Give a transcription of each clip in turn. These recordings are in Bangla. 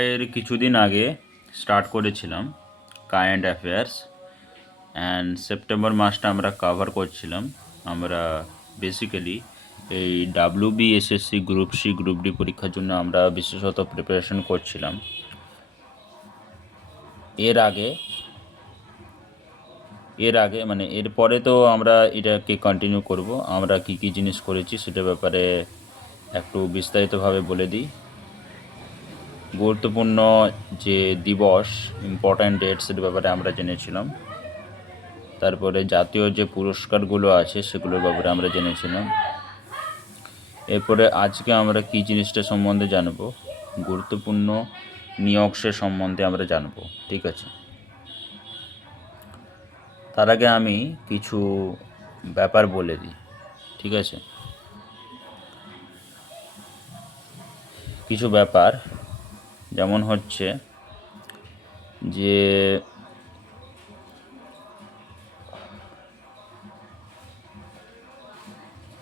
এর কিছুদিন আগে স্টার্ট করেছিলাম কারেন্ট অ্যাফেয়ার্স অ্যান্ড সেপ্টেম্বর মাসটা আমরা কভার করছিলাম। আমরা বেসিক্যালি এই WBSSC group C group D পরীক্ষার জন্য আমরা বিশেষত প্রিপারেশন করছিলাম। এর আগে মানে এরপরে তো আমরা এটাকে কন্টিনিউ করব। আমরা কি কি জিনিস করেছি সেটার ব্যাপারে একটু বিস্তারিতভাবে বলে দিই। গুরুত্বপূর্ণ যে দিবস, ইম্পর্ট্যান্ট ডেটসের ব্যাপারে আমরা জেনেছিলাম। তারপরে জাতীয় যে পুরস্কারগুলো আছে সেগুলোর ব্যাপারে আমরা জেনেছিলাম। এরপরে আজকে আমরা কি জিনিসটা সম্বন্ধে জানবো, গুরুত্বপূর্ণ নিয়োগসের সম্বন্ধে আমরা জানবো। ঠিক আছে, তার আগে আমি কিছু ব্যাপার বলে দিই। ঠিক আছে, কিছু ব্যাপার যেমন হচ্ছে যে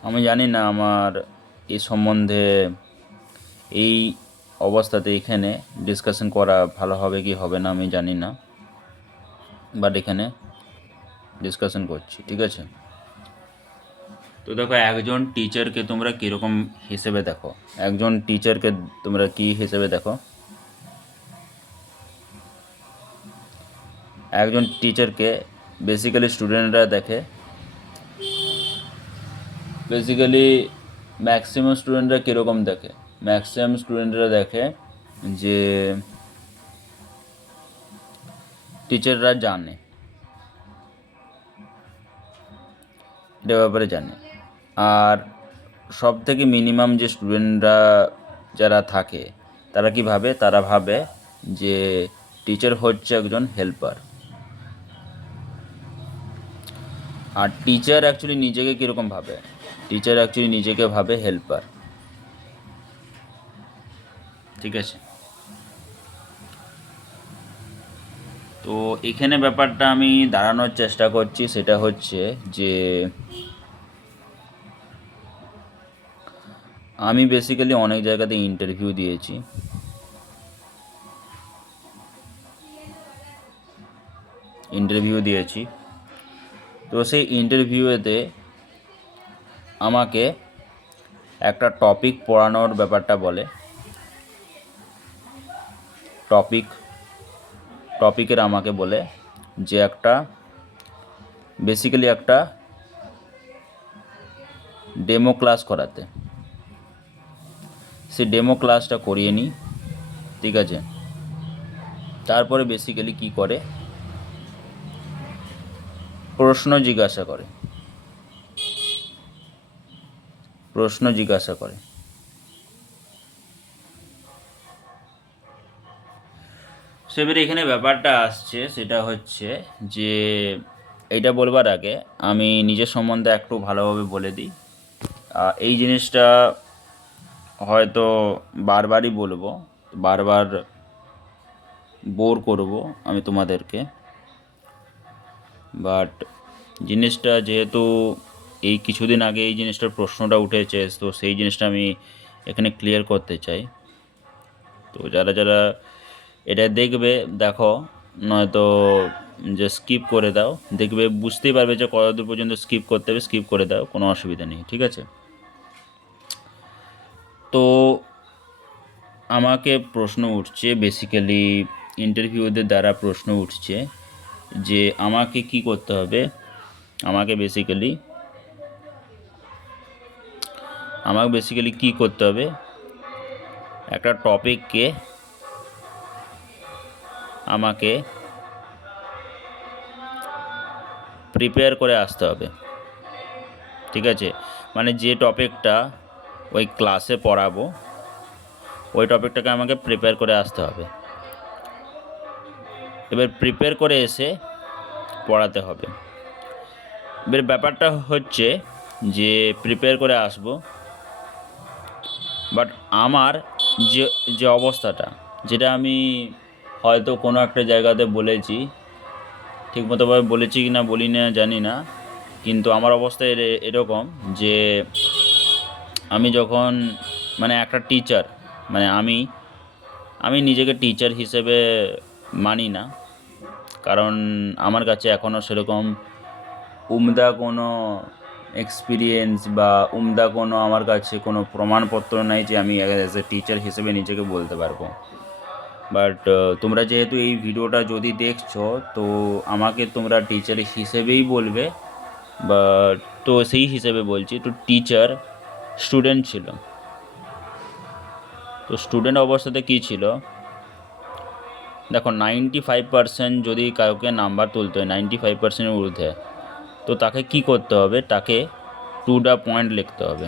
আমি জানি না আমার এই সম্বন্ধে এই অবস্থাতে এখানে ডিসকাশন করা ভালো হবে কি হবে না আমি জানি না, বাট এখানে ডিসকাশন করছি। ঠিক আছে, তো দেখো, একজন টিচারকে তোমরা কীরকম হিসেবে দেখো? একজন টিচারকে তোমরা কি হিসেবে দেখো? একজন টিচারকে বেসিক্যালি স্টুডেন্টরা দেখে, বেসিক্যালি ম্যাক্সিমাম স্টুডেন্টরা কীরকম দেখে? ম্যাক্সিমাম স্টুডেন্টরা দেখে যে টিচাররা জানে, এটার ব্যাপারে জানে। আর সব থেকে মিনিমাম যে স্টুডেন্টরা যারা থাকে তারা কি ভাবে? তারা ভাবে যে টিচার হচ্ছে একজন হেল্পার। আর টিচার অ্যাকচুয়ালি নিজেকে কীরকম ভাবে? টিচার অ্যাকচুয়ালি নিজেকে ভাবে হেল্পার। ঠিক আছে, তো এখানে ব্যাপারটা আমি দাঁড়ানোর চেষ্টা করছি, সেটা হচ্ছে যে আমি বেসিক্যালি অনেক জায়গাতে ইন্টারভিউ দিয়েছি। তো সেই ইন্টারভিউতে আমাকে একটা টপিক পড়ানোর ব্যাপারটা বলে। টপিকের আমাকে বলে যে একটা বেসিক্যালি একটা ডেমো ক্লাস করাতে। সেই ডেমো ক্লাসটা করিয়ে নিই। ঠিক আছে, তারপরে বেসিক্যালি কি করে? প্রশ্ন জিজ্ঞাসা করে। সেবারে এখানে ব্যাপারটা আসছে, সেটা হচ্ছে যে এইটা বলবার আগে আমি নিজের সম্বন্ধে একটু ভালোভাবে বলে দিই। এই জিনিসটা হয়তো বারবারই বলবো, বারবার বোর করব আমি তোমাদেরকে, বাট জিনিসটা যেহেতু এই কিছুদিন আগে এই জিনিসটার প্রশ্নটা উঠেছে, তো সেই জিনিসটা আমি এখানে ক্লিয়ার করতে চাই। তো যারা যারা এটা দেখবে, দেখো, নয়তো যে স্কিপ করে দাও, দেখবে বুঝতেই পারবে যে কতদূর পর্যন্ত স্কিপ করতে হবে। স্কিপ করে দাও, কোনো অসুবিধা নেই। ঠিক আছে, তো আমাকে প্রশ্ন উঠছে, বেসিক্যালি ইন্টারভিউদের দ্বারা প্রশ্ন উঠছে যে আমাকে কি করতে হবে। আমাকে বেসিক্যালি কি করতে হবে? একটা টপিককে আমাকে প্রিপেয়ার করে আসতে হবে। ঠিক আছে, মানে যে টপিকটা ওই ক্লাসে পড়াবো, ওই টপিকটাকে আমাকে প্রিপেয়ার করে আসতে হবে। এবার প্রিপেয়ার করে এসে পড়াতে হবে। এবার ব্যাপারটা হচ্ছে যে প্রিপেয়ার করে আসবো, বাট আমার যে যে অবস্থাটা, যেটা আমি হয়তো কোনো একটা জায়গাতে বলেছি, ঠিকমতোভাবে বলেছি কি না বলি না জানি না, কিন্তু আমার অবস্থা এরকম যে আমি যখন মানে একটা টিচার, মানে আমি আমি নিজেকে টিচার হিসেবে মানি না, কারণ আমার কাছে এখনও সেরকম উমদা কোনো এক্সপিরিয়েন্স বা উমদা কোনো আমার কাছে কোনো প্রমাণপত্র নাই যে আমি অ্যাজ এ টিচার হিসেবে নিজেকে বলতে পারবো। বাট তোমরা যেহেতু এই ভিডিওটা যদি দেখছো, তো আমাকে তোমরা টিচার হিসেবেই বলবে, বা তো সেই হিসেবে বলছি। তো টিচার স্টুডেন্ট ছিল, তো স্টুডেন্ট অবস্থাতে কী ছিল দেখো, 95% যদি কাউকে নাম্বার তুলতে হয় 95%-এর ঊর্ধ্বে, তো তাকে কি করতে হবে, তাকে টু দ্য পয়েন্ট লিখতে হবে।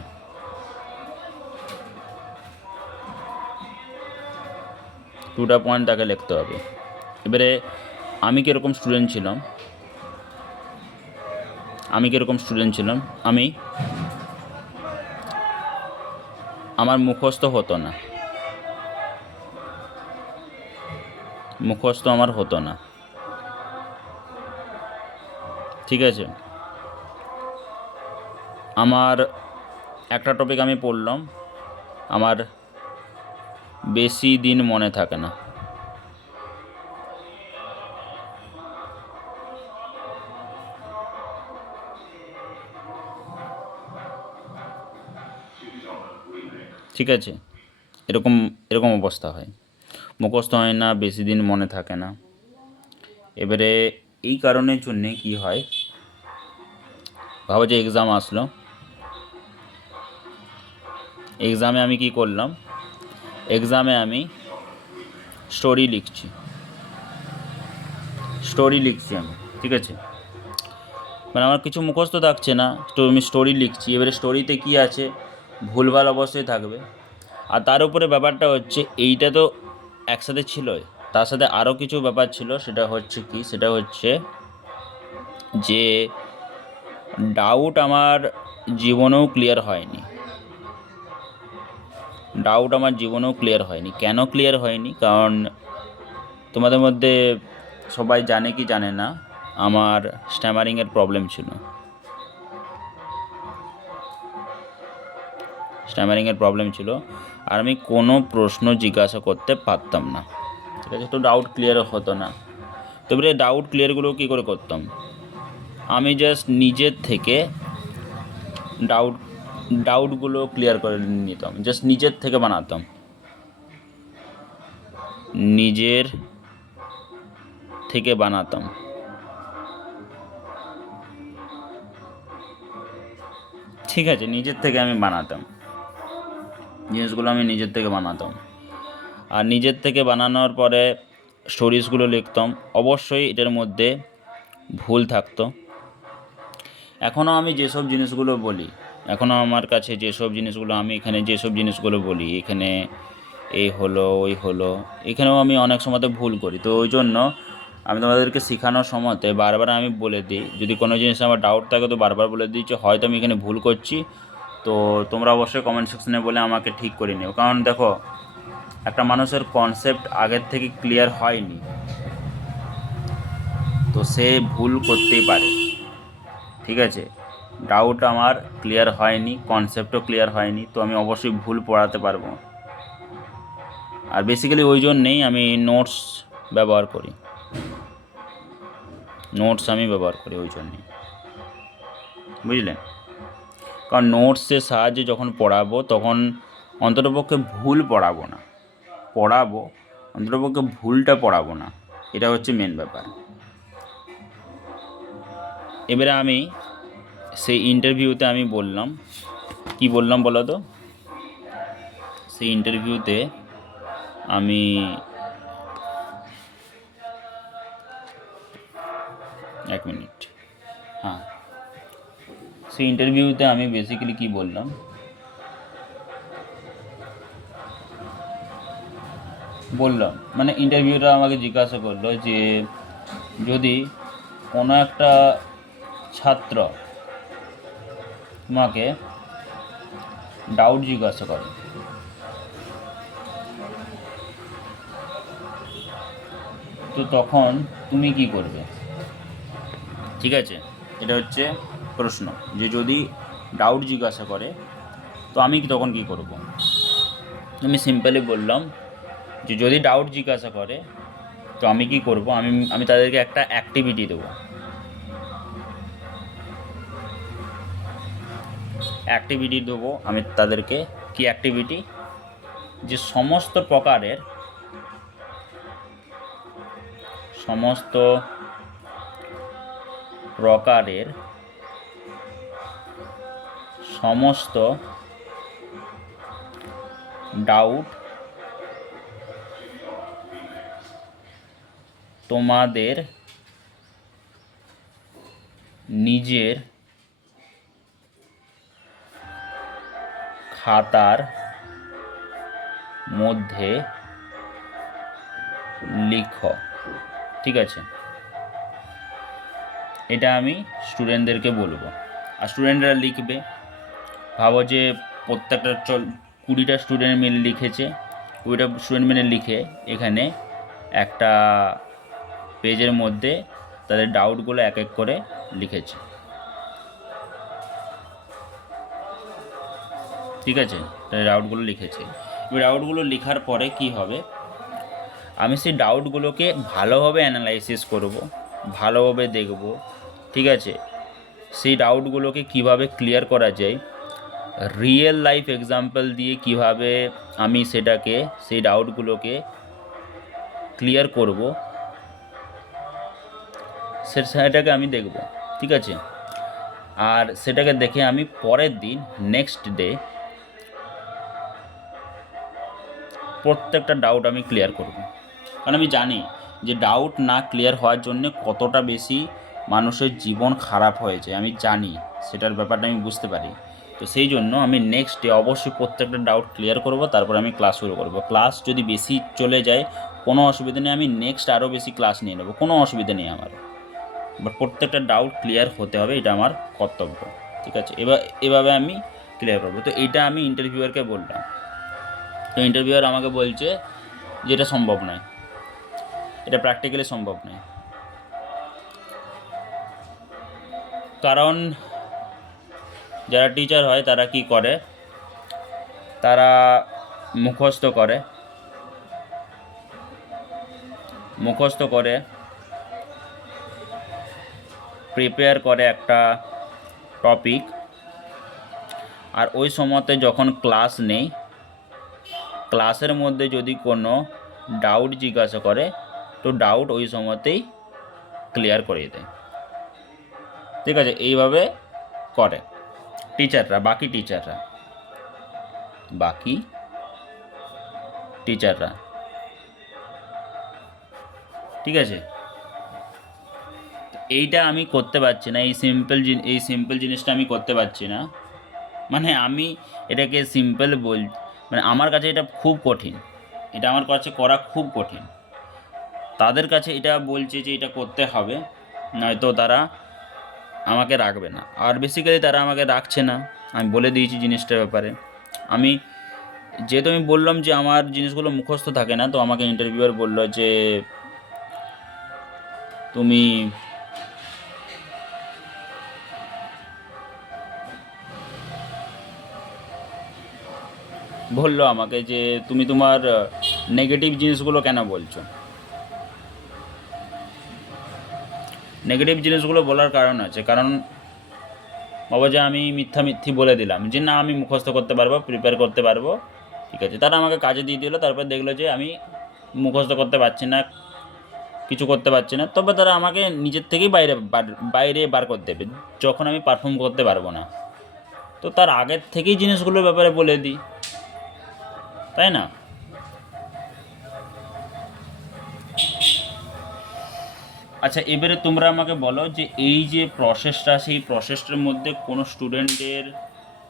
টু দ্য পয়েন্ট তাকে লিখতে হবে। এবারে আমি কীরকম স্টুডেন্ট ছিলাম, আমি আমার মুখস্থ হতো না, আমার হতো না, ঠিক আছে। আমার একটা টপিক আমি পড়লাম, আমার বেশি দিন মনে থাকে না, ঠিক আছে। এরকম এরকম অবস্থা হয়, মুখস্থ হয় না, বেশি দিন মনে থাকে না। এবারে এই কারণের জন্যে কি হয়, ভাবো যে এক্সাম আসলো, এক্সামে আমি কি করলাম, এক্সামে আমি স্টোরি লিখছি আমি, ঠিক আছে। মানে আমার কিছু মুখস্থ থাকছে না, তো আমি স্টোরি লিখছি। এবারে স্টোরিতে কি আছে, ভুলভাল অবশ্যই থাকবে। আর তার উপরে ব্যাপারটা হচ্ছে, এইটা তো একসাথে ছিলই, তার সাথে আরও কিছু ব্যাপার ছিল। সেটা হচ্ছে কি, সেটা হচ্ছে যে ডাউট আমার জীবনেও ক্লিয়ার হয়নি, কেন ক্লিয়ার হয়নি, কারণ তোমাদের মধ্যে সবাই জানে কি জানে না, আমার স্ট্যামারিংয়ের প্রবলেম ছিল, আর আমি কোনো প্রশ্ন জিজ্ঞাসা করতে পারতাম না, ঠিক আছে। তো ডাউট ক্লিয়ার হতো না। তো এবারে ডাউট ক্লিয়ারগুলো কী করে করতাম, আমি জাস্ট নিজের থেকে ডাউটগুলো ক্লিয়ার করে নিতাম, জাস্ট নিজের থেকে বানাতাম, ঠিক আছে। নিজের থেকে আমি বানাতাম জিনিসগুলো, আর নিজের থেকে বানানোর পরে স্টোরিজগুলো লিখতাম। অবশ্যই এটার মধ্যে ভুল থাকতো। এখনও আমি যেসব জিনিসগুলো বলি, আমি এখানে যেসব জিনিসগুলো বলি, এখানে এই হলো ওই হলো, এখানেও আমি অনেক সময়তে ভুল করি। তো ওই জন্য আমি তোমাদেরকে শেখানোর সময়তে বারবার আমি বলে দিই, যদি কোনো জিনিস আমার ডাউট থাকে তো বারবার বলে দিই যে হয়তো আমি এখানে ভুল করছি, তো তোমরা অবশ্যই কমেন্ট সেকশনে বলে আমাকে ঠিক করে নিও। কারণ দেখো, একটা মানুষের কনসেপ্ট আগের থেকে ক্লিয়ার হয়নি, তো সে ভুল করতেই পারে, ঠিক আছে। ডাউট আমার ক্লিয়ার হয়নি, কনসেপ্টও ক্লিয়ার হয়নি, তো আমি অবশ্যই ভুল পড়াতে পারবো। আর বেসিক্যালি ওই জন্যেই আমি নোটস ব্যবহার করি, ওই জন্যেই, বুঝলেন। কারণ নোটসের সাহায্যে যখন পড়াবো, তখন অন্ততপক্ষে ভুল পড়াবো না, অন্ততপক্ষে ভুলটা পড়াবো না, এটা হচ্ছে মেন ব্যাপার। এবারে আমি সেই ইন্টারভিউতে আমি বললাম, কি বললাম বলো তো, সেই ইন্টারভিউতে আমি সেই ইন্টারভিউতে আমি বেসিক্যালি কি বললাম, মানে ইন্টারভিউটা আমাকে জিজ্ঞাসা করলো যে যদি কোনো একটা ছাত্র তোমাকে ডাউট জিজ্ঞাসা করে, তো তখন তুমি কি করবে, ঠিক আছে। এটা হচ্ছে প্রশ্ন, যে যদি ডাউট জিজ্ঞাসা করে তো আমি তখন কি করব। আমি সিম্পলি বললাম যে যদি ডাউট জিজ্ঞাসা করে তো আমি কি করব, আমি আমি তাদেরকে একটা অ্যাক্টিভিটি দেবো। অ্যাক্টিভিটি দেবো আমি তাদেরকে, কি অ্যাক্টিভিটি, যে সমস্ত প্রকারের সমস্ত ডাউট তোমাদের নিজের খাতার মধ্যে লিখো। ঠিক আছে, এটা আমি স্টুডেন্টদেরকে বলবো, আর স্টুডেন্টরা লিখবে। ভাবো যে প্রত্যেকটা 20টা স্টুডেন্ট মিলে লিখেছে, 20টা স্টুডেন্ট মিলে লিখে এখানে একটা পেজের মধ্যে তাদের ডাউটগুলো এক এক করে লিখেছে। ঠিক আছে, তাদের ডাউটগুলো লিখেছে। এবার ডাউটগুলো লেখার পরে কি হবে, আমি সেই ডাউটগুলোকে ভালোভাবে অ্যানালাইসিস করব, ভালোভাবে দেখব। ঠিক আছে, সেই ডাউটগুলোকে কিভাবে ক্লিয়ার করা যায়, রিয়েল লাইফ এক্সাম্পল দিয়ে কিভাবে আমি সেই ডাউটগুলোকে ক্লিয়ার করব, সেটাকে আমি দেখব। ঠিক আছে, আর সেটাকে দেখে আমি পরের দিন নেক্সট ডে প্রত্যেকটা ডাউট আমি ক্লিয়ার করব। কারণ আমি জানি যে ডাউট না ক্লিয়ার হওয়ার জন্য কতটা বেশি মানুষের জীবন খারাপ হয়েছে, আমি জানি, সেটার ব্যাপারটা আমি বুঝতে পারি। তো সেই জন্য আমি নেক্সট ডে অবশ্যই প্রত্যেকটা ডাউট ক্লিয়ার করব, তারপর আমি ক্লাস শুরু করব। ক্লাস যদি বেশি চলে যায় কোনো অসুবিধা নেই, আমি নেক্সট আরও বেশি ক্লাস নিয়ে নেব, কোনো অসুবিধা নেই আমার। বাট প্রত্যেকটা ডাউট ক্লিয়ার হতে হবে, এটা আমার কর্তব্য। ঠিক আছে, এভাবে আমি ক্লিয়ার করবো। তো এটা আমি ইন্টারভিউয়ারকে বললাম, তো ইন্টারভিউয়ার আমাকে বলছে যে এটা সম্ভব নয়, এটা প্র্যাকটিক্যালি সম্ভব নয়। কারণ যারা টিচার হয় তারা কি করে, তারা মুখস্থ করে প্রিপেয়ার করে একটা টপিক, আর ওই সময়তে যখন ক্লাস নেই, ক্লাসের মধ্যে যদি কোনো ডাউট জিজ্ঞাসা করে তো ডাউট ওই সময়তেই ক্লিয়ার করিয়ে দেয়। ঠিক আছে, এইভাবে করে বাকি টিচাররা। ঠিক আছে, এইটা আমি করতে পারছি না, এই সিম্পল জিনিসটা আমি করতে পারছি না। মানে আমি এটাকে সিম্পল মানে আমার কাছে এটা খুব কঠিন, এটা আমার কাছে করা খুব কঠিন। তাদের কাছে এটা বলছে যে এটা করতে হবে, নয়তো তারা আমাকে রাখবে না। আর বেসিক্যালি তারা আমাকে রাখছে না, আমি বলে দিয়েছি জিনিসটার ব্যাপারে। যেহেতু আমি বললাম যে আমার জিনিসগুলো মুখস্থ থাকে না, তো আমাকে ইন্টারভিউয়ার বললো যে তুমি বললো আমাকে যে তুমি তোমার নেগেটিভ জিনিসগুলো কেন বলছো। নেগেটিভ জিনিসগুলো বলার কারণ আছে, কারণ বাবা যে আমি মিথ্যি বলে দিলাম যে না আমি মুখস্থ করতে পারবো, প্রিপেয়ার করতে পারবো। ঠিক আছে, তারা আমাকে কাজে দিয়ে দিল, তারপর দেখলো যে আমি মুখস্থ করতে পারছি না, কিছু করতে পারছি না, তবে তারা আমাকে নিজের থেকেই বাইরে বার করে দেবে যখন আমি পারফর্ম করতে পারবো না। তো তার আগের থেকেই জিনিসগুলোর ব্যাপারে বলে দিই, তাই না? আচ্ছা, এবারে তোমরা আমাকে বলো যে এই যে প্রসেসটা, সেই প্রসেসটার মধ্যে কোনো স্টুডেন্টের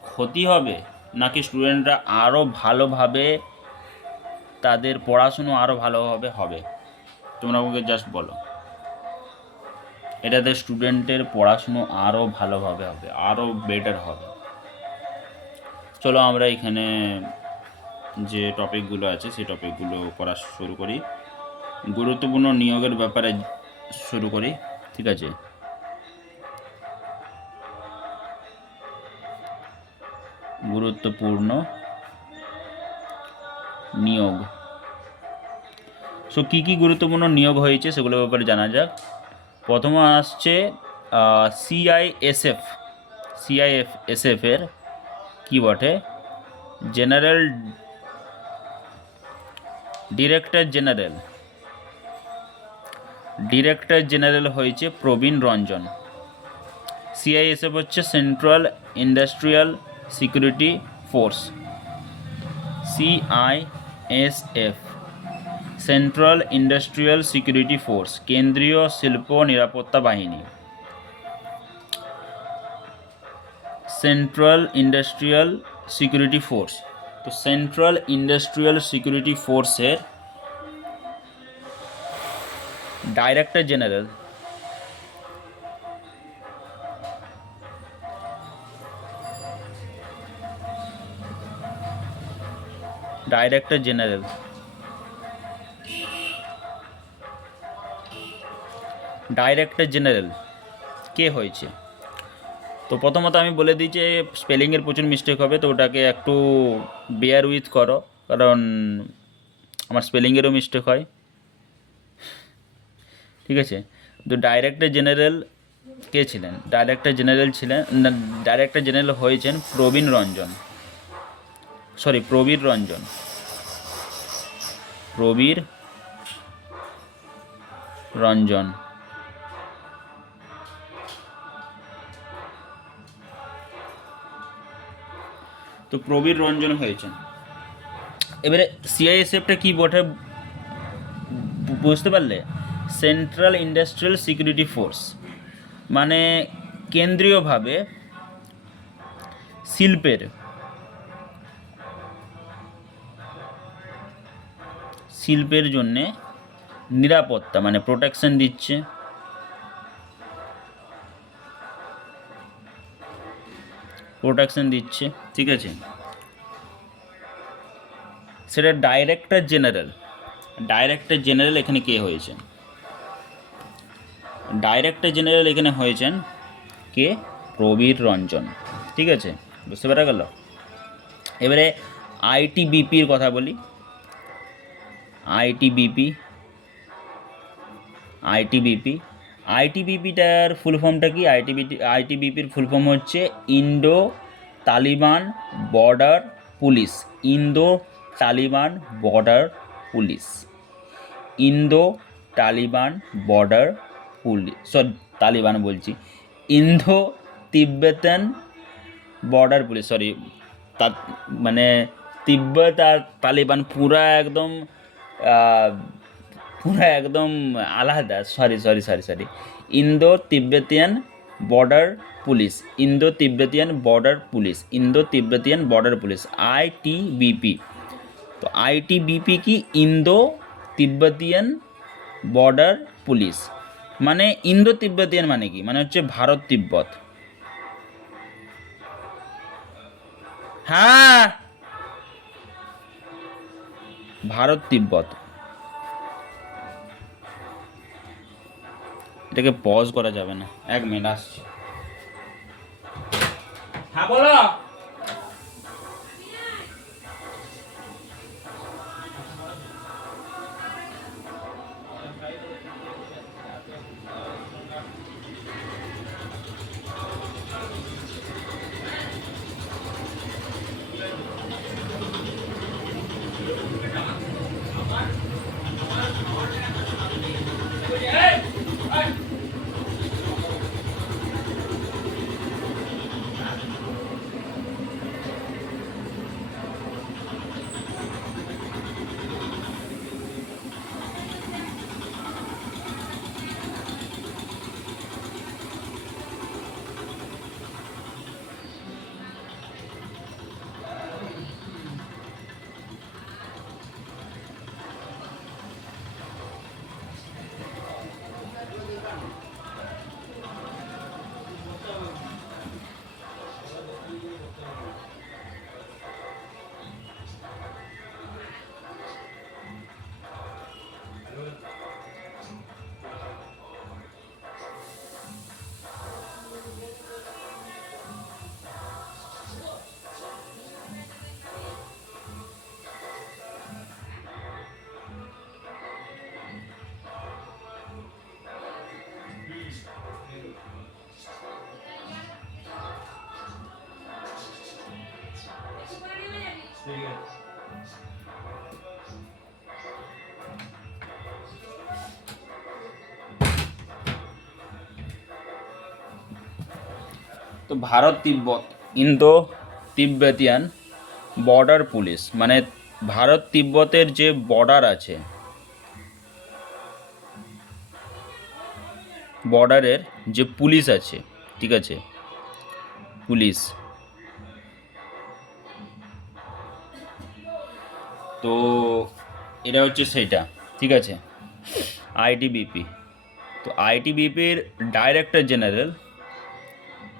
ক্ষতি হবে, নাকি স্টুডেন্টরা আরও ভালোভাবে তাদের পড়াশুনো আরও ভালোভাবে হবে? তোমরা আমাকে জাস্ট বলো, এটাতে স্টুডেন্টের পড়াশুনো আরও ভালোভাবে হবে, আরও বেটার হবে। চলো আমরা এখানে যে টপিকগুলো আছে সেই টপিকগুলো করা শুরু করি। গুরুত্বপূর্ণ নিয়োগের ব্যাপারে শুরু করি। ঠিক আছে, গুরুত্বপূর্ণ নিয়োগ। সো কী কী গুরুত্বপূর্ণ নিয়োগ হয়েছে সেগুলোর ব্যাপারে জানা যাক। প্রথমে আসছে সিআইএসএফের কী বটে জেনারেল ডিরেক্টর জেনারেল হয়েছে প্রবীণ রঞ্জন। সিআইএসএফ হচ্ছে central industrial security force. CISF central industrial security force, কেন্দ্রীয় শিল্প নিরাপত্তা বাহিনী। সেন্ট্রাল ইন্ডাস্ট্রিয়াল সিকিউরিটি ফোর্স, তো সেন্ট্রাল ইন্ডাস্ট্রিয়াল সিকিউরিটি ফোর্সের ডাইরেক্টর জেনারেল কে হয়েছে? তো প্রথমত আমি বলে দিই যে স্পেলিংয়ের প্রচুর মিস্টেক হবে, তো ওটাকে একটু বেয়ার উইথ করো, কারণ আমার স্পেলিংয়েরও মিস্টেক হয়, ঠিক আছে? তো ডাইরেক্টর জেনারেল কে ছিলেন? ডাইরেক্টর জেনারেল হয়েছেন প্রবীর রঞ্জন। তো প্রবীর রঞ্জন হয়েছেন। এবারে সিআইএসএফটা কি বটে বুঝতে পারলে? সেন্ট্রাল ইন্ডাস্ট্রিয়াল সিকিউরিটি ফোর্স মানে কেন্দ্রীয়ভাবে শিল্পের জন্যে নিরাপত্তা মানে প্রোটেকশন দিচ্ছে। ঠিক আছে, সেটা ডাইরেক্টর জেনারেল এখানে কে হয়েছেন? ডাইরেক্টর জেনারেল এখানে হয়েছেন কে? প্রবীর রঞ্জন। ঠিক আছে, বুঝতে পারা গেল? এবারে আইটিবিপির কথা বলি। আইটিবিপিটার ফুল ফর্মটা কি? আইটিবিপির ফুল ফর্ম হচ্ছে Indo Taliban border police. Indo Taliban border police, Indo তিব্বতান border police, মানে তিব্বত আর তালিবান পুরা একদম আলাদা। Sorry, Indo Tibetan border police, ITBP. তো আইটিবিপি কি? Indo Tibetan border police. মানে ইন্দো তিব্বতিয়ান মানে কি? মানে হচ্ছে ভারত তিব্বত। হ্যাঁ, ভারত তিব্বত। এটাকে পজ করা যাবে না, 1 মিনিট আসছে। হ্যাঁ বলো। তো ভারত তিব্বত ইন্দো তিব্বেতিয়ান বর্ডার পুলিশ, মানে ভারত তিব্বতের যে বর্ডার আছে, বর্ডারের যে পুলিশ আছে, ঠিক আছে, পুলিশ, তো এটা হচ্ছে সেটা, ঠিক আছে, আইটিবিপি। তো আইটিবিপির ডাইরেক্টর জেনারেল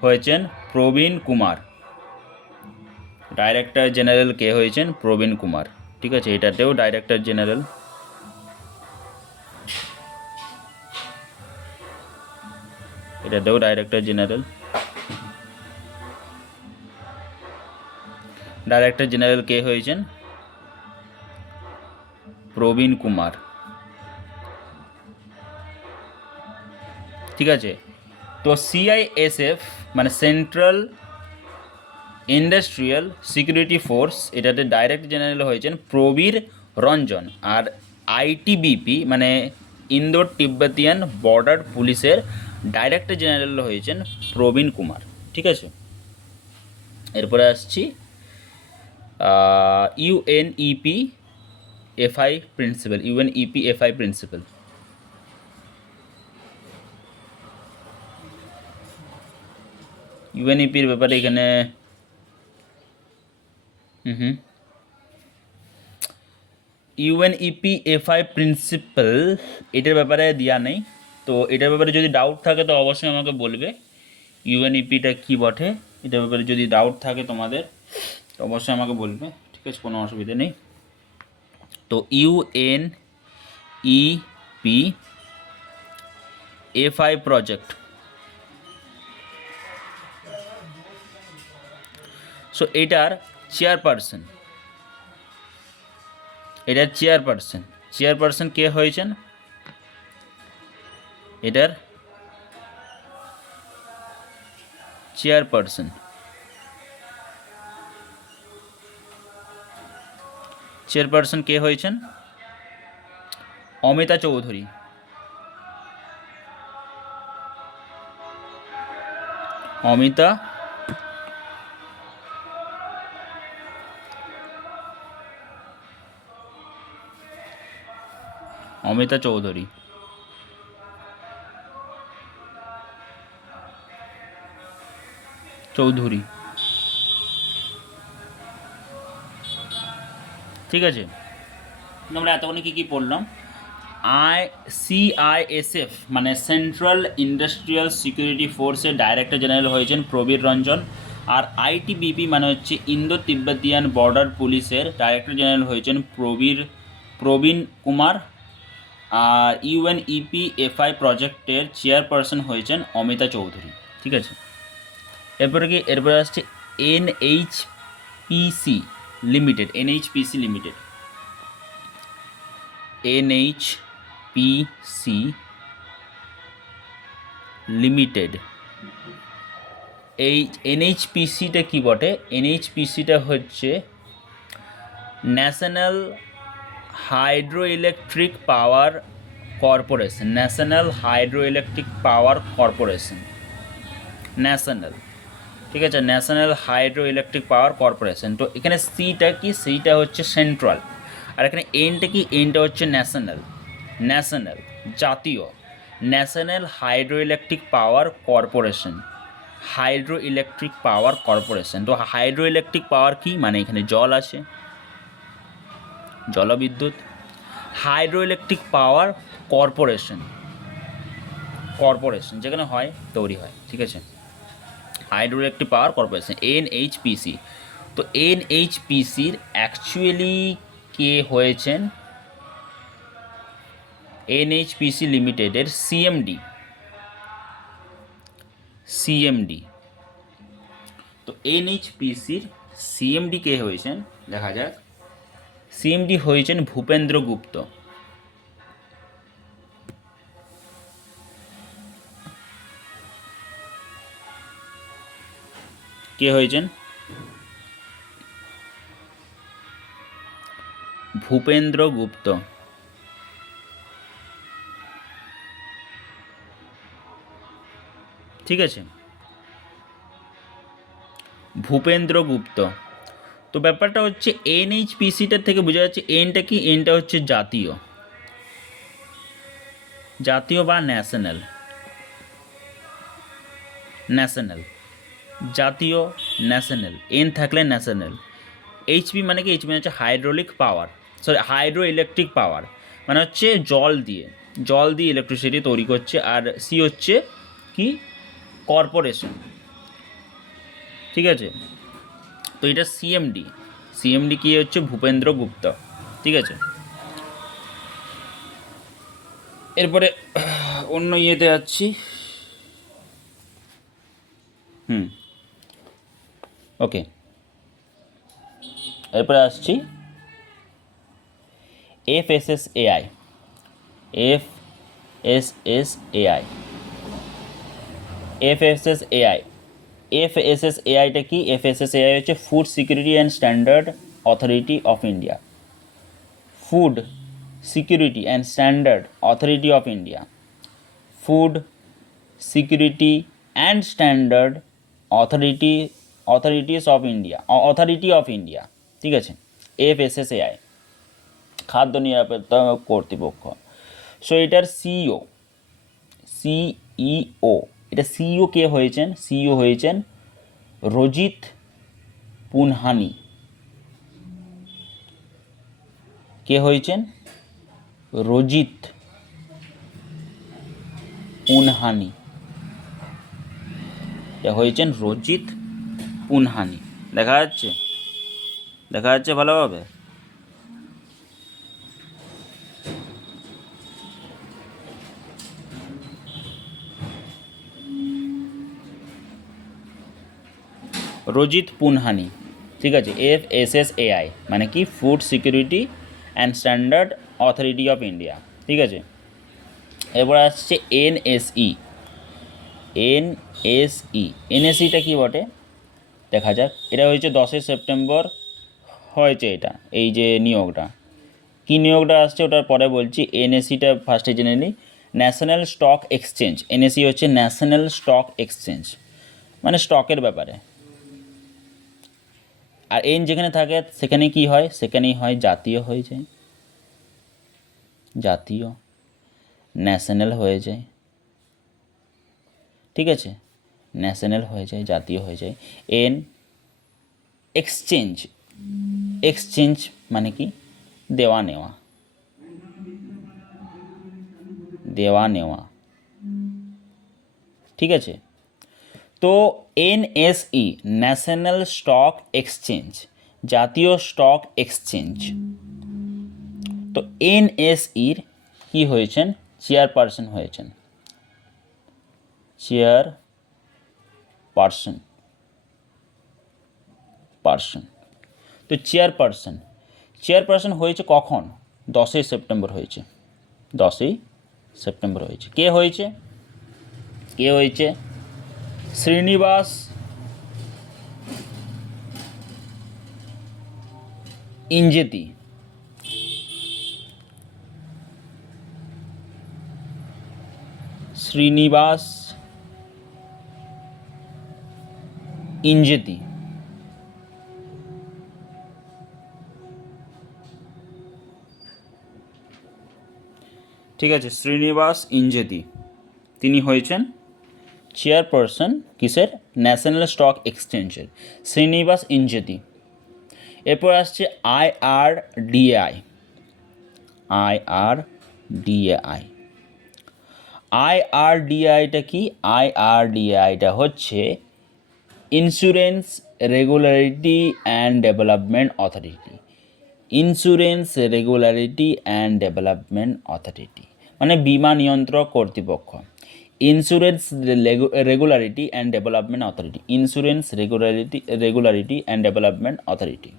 হয়েছেন প্রবীণ কুমার। ডাইরেক্টর জেনারেল কে হয়েছেন? প্রবীণ কুমার, ঠিক আছে, এটাতেও ডাইরেক্টর জেনারেল। এটাতেও ডাইরেক্টর জেনারেল। ডাইরেক্টর জেনারেল কে হয়েছেন? প্রবীণ কুমার, ঠিক আছে। তো সিআইএসএফ মানে সেন্ট্রাল ইন্ডাস্ট্রিয়াল সিকিউরিটি ফোর্স, এটাতে ডাইরেক্টর জেনারেল হয়েছেন প্রবীর রঞ্জন। আর আইটিবিপি মানে ইন্দো তিব্বতিয়ান বর্ডার পুলিশের ডাইরেক্টর জেনারেল হয়েছেন প্রবীণ কুমার, ঠিক আছে। এরপরে আসছি UNEP FI principal. UNEP FI principal, ইউএনইপির ব্যাপারে এখানে ইউএনইপি এফআই প্রিন্সিপাল এটার ব্যাপারে দেওয়া নেই। তো এটার ব্যাপারে যদি ডাউট থাকে তো অবশ্যই আমাকে বলবে ইউএনইপিটা কী বটে। এটার ব্যাপারে যদি ডাউট থাকে তোমাদের তো অবশ্যই আমাকে বলবে, ঠিক আছে, কোনো অসুবিধা নেই। তো ইউএনইপি এফআই প্রজেক্ট, সো এটার চেয়ারপারসন, এটার চেয়ারপারসন কে হয়েছেন? এটার চেয়ারপারসন কে হয়েছেন? অমিতা চৌধুরী। অমিতা চৌধুরী, ঠিক আছে। আমরা এতক্ষণে কী কী পড়লাম? সিআইএসএফ মানে সেন্ট্রাল ইন্ডাস্ট্রিয়াল সিকিউরিটি ফোর্সের ডাইরেক্টর জেনারেল হয়েছেন প্রবীর রঞ্জন। আর আইটিবিপি মানে হচ্ছে ইন্দো তিব্বতিয়ান বর্ডার পুলিশের ডাইরেক্টর জেনারেল হয়েছেন প্রবীণ কুমার। আর ইউএনইপি এফআই প্রজেক্টের চেয়ারপারসন হয়েছেন অমিতা চৌধুরী, ঠিক আছে। এরপরে আসছে এনএইচপিসি লিমিটেড। এনএইচপিসি লিমিটেড, এই এনএইচপিসিটা কী বটে? এনএইচপিসিটা হচ্ছে national hydro electric power corporation. National, ঠিক আছে, national hydro electric power corporation. তো এখানে সিটা কি? সিটা হচ্ছে সেন্ট্রাল। আর এখানে এনটা কি? এনটা হচ্ছে ন্যাশনাল জাতীয়, national hydro electric power corporation. তো হাইড্রো ইলেকট্রিক পাওয়ার কি? মানে এখানে জল আছে, জলবিদ্যুৎ। হাইড্রো ইলেকট্রিক পাওয়ার কর্পোরেশন যেখানে হয় তৈরি হয়, ঠিক আছে, hydro electric power corporation NHPC. তো এনএইচপিসির অ্যাকচুয়ালি কে হয়েছেন? এনএইচপিসি লিমিটেডের সিএমডি। তো এনএইচপিসির সিএমডি কে হয়েছেন দেখা যাক। সিএমডি হয়েছেন ভূপেন্দ্র গুপ্ত। কে হয়েছেন? ভূপেন্দ্র গুপ্ত, ঠিক আছে। ভূপেন্দ্র গুপ্ত। তো ব্যাপারটা হচ্ছে এনএইচপিসিটার থেকে বোঝা যাচ্ছে এনটা কি, এনটা হচ্ছে জাতীয়, জাতীয় বা ন্যাশনাল, ন্যাশনাল, জাতীয়, ন্যাশনাল, এন থাকলে ন্যাশনাল। এইচপি মানে কি, এইচপি মানে হচ্ছে হাইড্রোলিক পাওয়ার, সরি হাইড্রো ইলেকট্রিক পাওয়ার, মানে হচ্ছে জল দিয়ে ইলেকট্রিসিটি তৈরি করছে। আর সি হচ্ছে কি, কর্পোরেশন, ঠিক আছে। তো এটা সিএমডি, সিএমডি কি হচ্ছে, ভূপেন্দ্র গুপ্ত, ঠিক আছে। এরপরে অন্য ইয়েতে যাচ্ছি। ওকে, এরপরে আসছি এফএসএসএআই, এফএসএসএআই, এফএসএসএআই, এফএসএসএআইটা কি, এফএসএসএআই হচ্ছে food security and standard authority of India, food security and standard authority of India, food security and standard authorities of India, authority of India, ঠিক আছে। এফএসএসএআই, খাদ্য নিরাপত্তা কর্তৃপক্ষ। সো এটার সিইও, সিইও, এটা সিইও কে হয়েছেন, সিইও হয়েছেন রজিত পুনহানি। কে হয়েছেন, রজিত পুনহানি, হয়েছেন রজিত পুনহানি। দেখা যাচ্ছে, দেখা যাচ্ছে ভালোভাবে। রজিত পুনহানি, ঠিক আছে। এফএসএসএআই মানে কি, food security and standard authority of India, ঠিক আছে। এরপর আসছে এনএসই, এনএসই, এনএসইটা কী বটে দেখা যাক। এটা হয়েছে 10ই সেপ্টেম্বর হয়েছে এটা, এই যে নিয়োগটা, কী নিয়োগটা আসছে ওটার পরে বলছি। এনএসইটা ফার্স্টে জেনে নিই। ন্যাশনাল স্টক এক্সচেঞ্জ, এনএসই হচ্ছে ন্যাশনাল স্টক এক্সচেঞ্জ, মানে স্টকের ব্যাপারে। আর এন যেখানে থাকে সেখানে কি হয়, সেখানেই হয় জাতীয় হয়ে যায়, জাতীয়, ন্যাশনাল হয়ে যায়, ঠিক আছে, ন্যাশনাল হয়ে যায়, জাতীয় হয়ে যায়। এন এক্সচেঞ্জ, এক্সচেঞ্জ মানে কি, দেওয়া নেওয়া, দেওয়া নেওয়া, ঠিক আছে। তো এনএসই, ন্যাশনাল স্টক এক্সচেঞ্জ, জাতীয় স্টক এক্সচেঞ্জ। তো এনএসইর কি হয়েছেন, চেয়ারপারসন হয়েছেন, চেয়ারপারসন, পারসন। তো চেয়ারপারসন, চেয়ারপারসন হয়েছে কখন, 10ই সেপ্টেম্বর হয়েছে, 10ই সেপ্টেম্বর হয়েছে। কে হয়েছে, কে হয়েছে, শ্রীনিবাস ইঞ্জেতি, শ্রীনিবাস ইঞ্জেতি, ঠিক আছে, শ্রীনিবাস ইঞ্জেতি, তিনি হয়েছেন চেয়ারপারসন কিসের, ন্যাশনাল স্টক এক্সচেঞ্জের, শ্রীনিবাস ইঞ্জেতি। এরপর আসছে আইআরডিএআই, আইআরডিএআই, আইআরডিআইটা কি, আইআরডিআইটা হচ্ছে insurance regularity and development authority, insurance regularity and development authority মানে বিমা নিয়ন্ত্রক কর্তৃপক্ষ, insurance regularity and development authority, insurance regularity and development authority.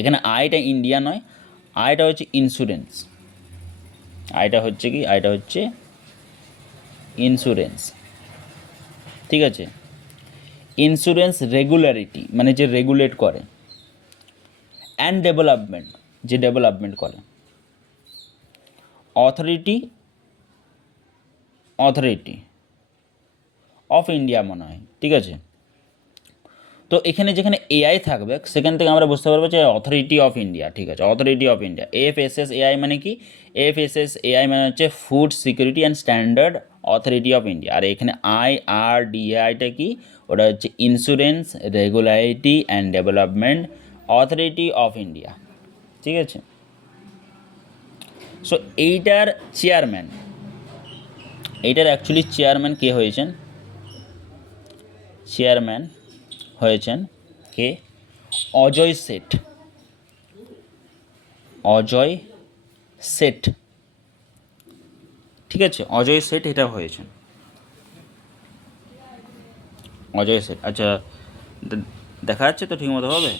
এখানে আইটা ইন্ডিয়া নয়, আইটা হচ্ছে ইন্স্যুরেন্স, আইটা হচ্ছে কি, আইটা হচ্ছে ইন্স্যুরেন্স, ঠিক আছে। ইন্স্যুরেন্স রেগুলারিটি মানে যে রেগুলেট করে, অ্যান্ড ডেভেলপমেন্ট যে ডেভেলপমেন্ট করে, অথরিটি, অথরিটি অফ ইন্ডিয়া মনে হয়, ঠিক আছে। তো এখানে যেখানে এআই থাকবে সেখান থেকে আমরা বুঝতে পারবো যে অথরিটি অফ ইন্ডিয়া, ঠিক আছে, অথরিটি অফ ইন্ডিয়া। এফএসএসএআই মানে কি? এফএসএসএআই মানে হচ্ছে food security and standard authority of India. আর এখানে আইআরডিএআইটা কি? ওটা হচ্ছে insurance regulatory and development authority of India, ঠিক আছে। সো এইটার চেয়ারম্যান, এইটার অ্যাকচুয়ালি চেয়ারম্যান কে হয়েছেন? চেয়ারম্যান হয়েছেন কে? অজয় শেঠ। অজয় শেঠ, ঠিক আছে, অজয় শেঠ এটা হয়েছেন, অজয় শেঠ। আচ্ছা, দেখা যাচ্ছে তো ঠিকমতো হবে?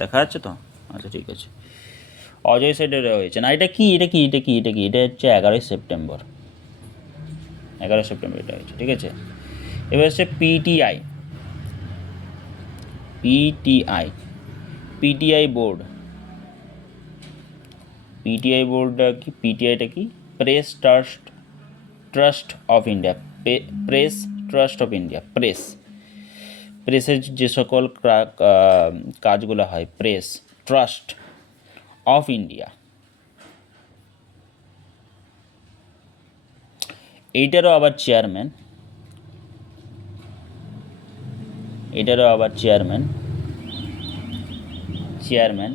দেখা যাচ্ছে তো? আচ্ছা ঠিক আছে, অজয় শেঠ এটা হয়েছে না। এটা কি এটা কি এটা কি এটা কি এটা হচ্ছে 11ই সেপ্টেম্বর, 11 সেপ্টেম্বর এটা হয়েছে, ঠিক আছে। এবার হচ্ছে PTI, PTI, PTI board. PTI বোর্ডটা কি? পিটিআইটা কি? Press trust, trust of India, press trust of India. Press, প্রেসের যে সকল কাজগুলো হয়, প্রেস ট্রাস্ট অফ ইন্ডিয়া। এইটারও আবার চেয়ারম্যান, এটারও আবার চেয়ারম্যান, চেয়ারম্যান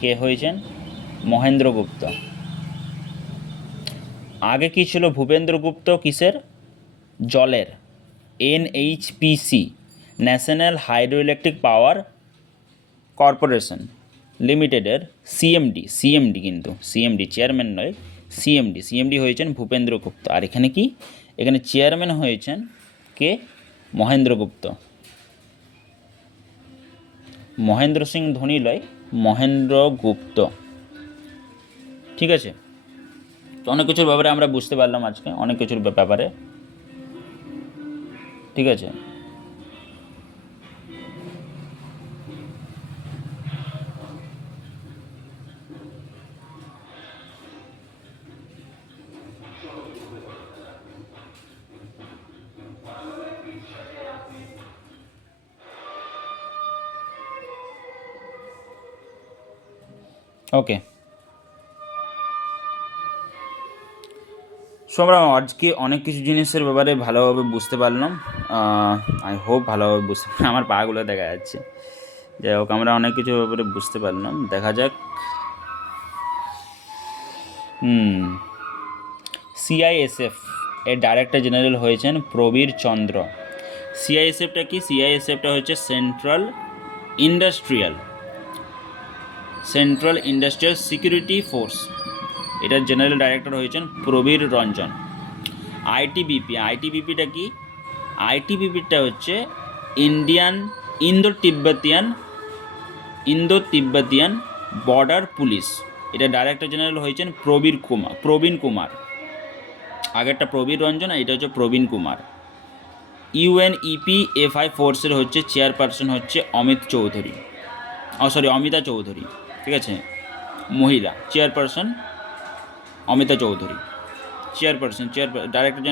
কে হয়েছেন? মহেন্দ্র গুপ্ত। আগে কি ছিল? ভূপেন্দ্র গুপ্ত কিসের? জলের, NHPC, national hydro electric power corporation লিমিটেডের সিএমডি, সিএমডি কিন্তু সিএমডি, চেয়ারম্যান নয়, সিএমডি, সিএমডি হয়েছেন ভূপেন্দ্র গুপ্ত। আর এখানে কি? এখানে চেয়ারম্যান হয়েছেন কে? মহেন্দ্র গুপ্ত। মহেন্দ্র সিং ধোনি লয়, মহেন্দ্র গুপ্ত, ঠিক আছে। তো অনেক কিছুর ব্যাপারে আমরা বুঝতে পারলাম আজকে, অনেক কিছুর ব্যাপারে, ঠিক আছে। ওকে, সো আমরা আজকে অনেক কিছু জিনিসের ব্যাপারে ভালোভাবে বুঝতে পারলাম। আই হোপ ভালোভাবে বুঝতে আমার পাগুলো দেখা যাচ্ছে। যাই হোক, আমরা অনেক কিছু ব্যাপারে বুঝতে পারলাম, দেখা যাক। সিআইএসএফ এর ডাইরেক্টর জেনারেল হয়েছেন প্রবীর চন্দ্র। সিআইএসএফটা কি? সিআইএসএফটা হচ্ছে সেন্ট্রাল ইন্ডাস্ট্রিয়াল সিকিউরিটি ফোর্স। এটার জেনারেল ডাইরেক্টর হয়েছেন প্রবীর রঞ্জন। আইটিবিপি, আইটিবিপিটা কি? আইটিবিপিটা হচ্ছে ইন্দো তিব্বতিয়ান বর্ডার পুলিশ। এটা ডাইরেক্টর জেনারেল হয়েছেন প্রবীণ কুমার। আগেরটা প্রবীর রঞ্জন, আর এটা হচ্ছে প্রবীণ কুমার। ইউএনইপিএফআই ফোর্সের হচ্ছে চেয়ারপারসন হচ্ছে অমিতা চৌধুরী, ঠিক আছে, মহিলা chairperson Amita Chowdhury, director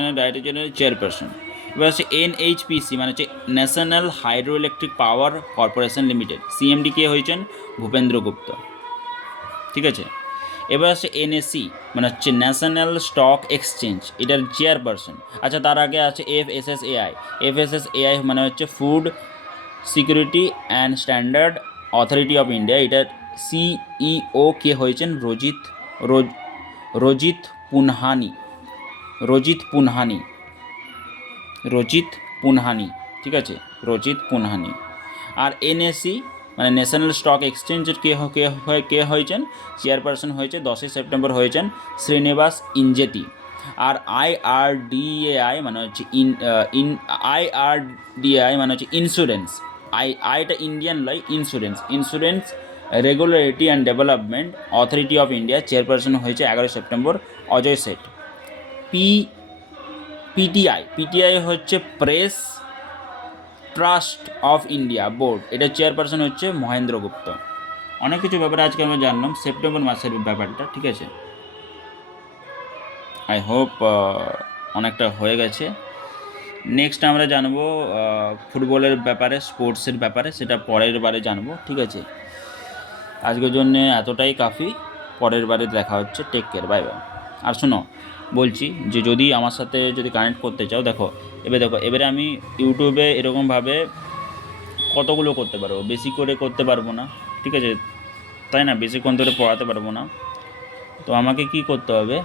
general chairperson. এবার হচ্ছে এনএইচপিসি মানে হচ্ছে national hydro electric power corporation limited, CMD কে হয়েছেন? ভূপেন্দ্র গুপ্ত, ঠিক আছে। এবার হচ্ছে এনএসি মানে হচ্ছে ন্যাশনাল স্টক এক্সচেঞ্জ, এটার চেয়ারপারসন। আচ্ছা, তার আগে আছে এফএসএসএআই মানে হচ্ছে food security and standard authority of India. এটার সিইও কে হয়েছেন? রজিত পুনহানি, ঠিক আছে, রজিত পুনহানি। আর এনএসি মানে ন্যাশনাল স্টক এক্সচেঞ্জের কে হয়েছেন? চেয়ারপারসন হয়েছে 10ই সেপ্টেম্বর হয়েছেন শ্রীনিবাস ইঞ্জেতি। আর আইআরডিএআই মানে হচ্ছে ইন্স্যুরেন্স, আইটা ইন্ডিয়ান লয়, insurance regulatory and development authority of India, chairperson হয়েছে 11 সেপ্টেম্বর অজয় শেঠ। পিটিআই হচ্ছে press trust of India board, এটা চেয়ারপারসন হচ্ছে মহেন্দ্র গুপ্ত। অনেক কিছু ব্যাপারে আজকে আমরা জানলাম সেপ্টেম্বর মাসের ব্যাপারটা, ঠিক আছে। আই হোপ অনেকটা হয়ে গেছে। নেক্সট আমরা জানবো ফুটবলের ব্যাপারে, স্পোর্টসের ব্যাপারে, সেটা পরের বারে জানবো, ঠিক আছে? আজকের জন্যে এতটাই কাফি, পরের বারে দেখা হচ্ছে, টেক কেয়ার, বাই বাই। আর শোনো, বলছি যে যদি আমার সাথে যদি কানেক্ট করতে চাও, এবারে আমি ইউটিউবে এরকমভাবে কতগুলো করতে পারবো, বেশি করে করতে পারবো না, ঠিক আছে? তাই না, বেশিক্ষণ ধরে পড়াতে পারবো না। তো আমাকে কি করতে হবে,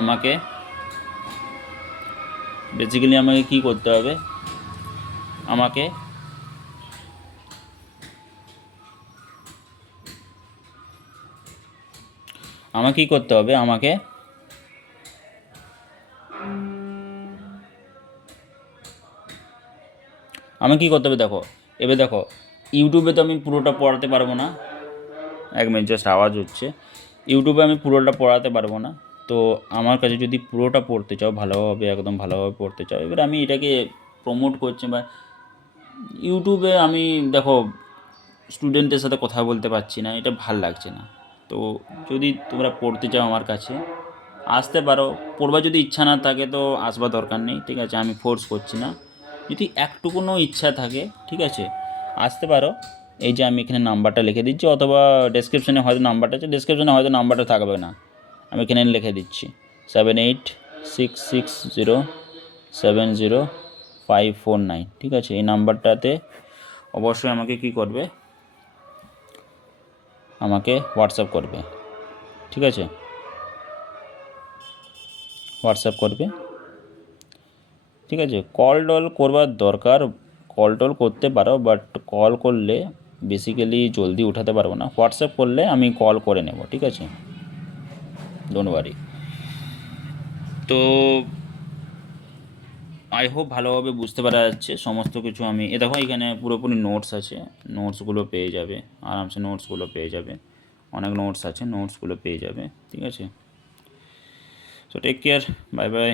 আমাকে বেসিক্যালি আমাকে কি করতে হবে, আমাকে আমাকে কী করতে হবে, আমাকে কী করতে হবে, দেখো এবার দেখো, ইউটিউবে তো আমি পুরোটা পড়াতে পারবো না, এক মিনিট জাস্ট আওয়াজ হচ্ছে, ইউটিউবে আমি পুরোটা পড়াতে পারবো না। তো আমার কাছে যদি পুরোটা পড়তে চাও, ভালোভাবে একদম ভালোভাবে পড়তে চাও, এবার আমি এটাকে প্রমোট করছি, বা ইউটিউবে আমি দেখো স্টুডেন্টের সাথে কথা বলতে পারছি না, এটা ভাল লাগছে না। তো যদি তোমরা পড়তে চাও আমার কাছে, আসতে পারো, পড়বার যদি ইচ্ছা না থাকে তো আসবার দরকার নেই, ঠিক আছে? আমি ফোর্স করছি না। যদি একটুকুনও ইচ্ছা থাকে, ঠিক আছে, আসতে পারো। এই যে আমি এখানে নাম্বারটা লিখে দিচ্ছি, অথবা ডেসক্রিপশানে হয়তো নাম্বারটা আছে, ডেসক্রিপশানে হয়তো নাম্বারটা থাকবে না, আমি এখানে লিখে দিচ্ছি 7866070549, ঠিক আছে? এই নাম্বারটাতে অবশ্যই আমাকে কি করবে, আমাকে হোয়াটসঅ্যাপ করবে, ঠিক আছে? হোয়াটসঅ্যাপ করবে, ঠিক আছে? কল টল করবার দরকার, কল টল করতে পারো, বাট কল করলে বেসিক্যালি জলদি উঠাতে পারবো না। হোয়াটসঅ্যাপ করলে আমি কল করে নেব, ঠিক আছে? Don't worry. তো আই হোপ ভালোভাবে বুঝতে পারা যাচ্ছে সমস্ত কিছু। আমি দেখো এখানে পুরোপুরি নোটস আছে, নোটসগুলো পেয়ে যাবে আরামসে, নোটসগুলো পেয়ে যাবে, অনেক নোটস আছে, নোটসগুলো পেয়ে যাবে, ঠিক আছে? So take care, bye by.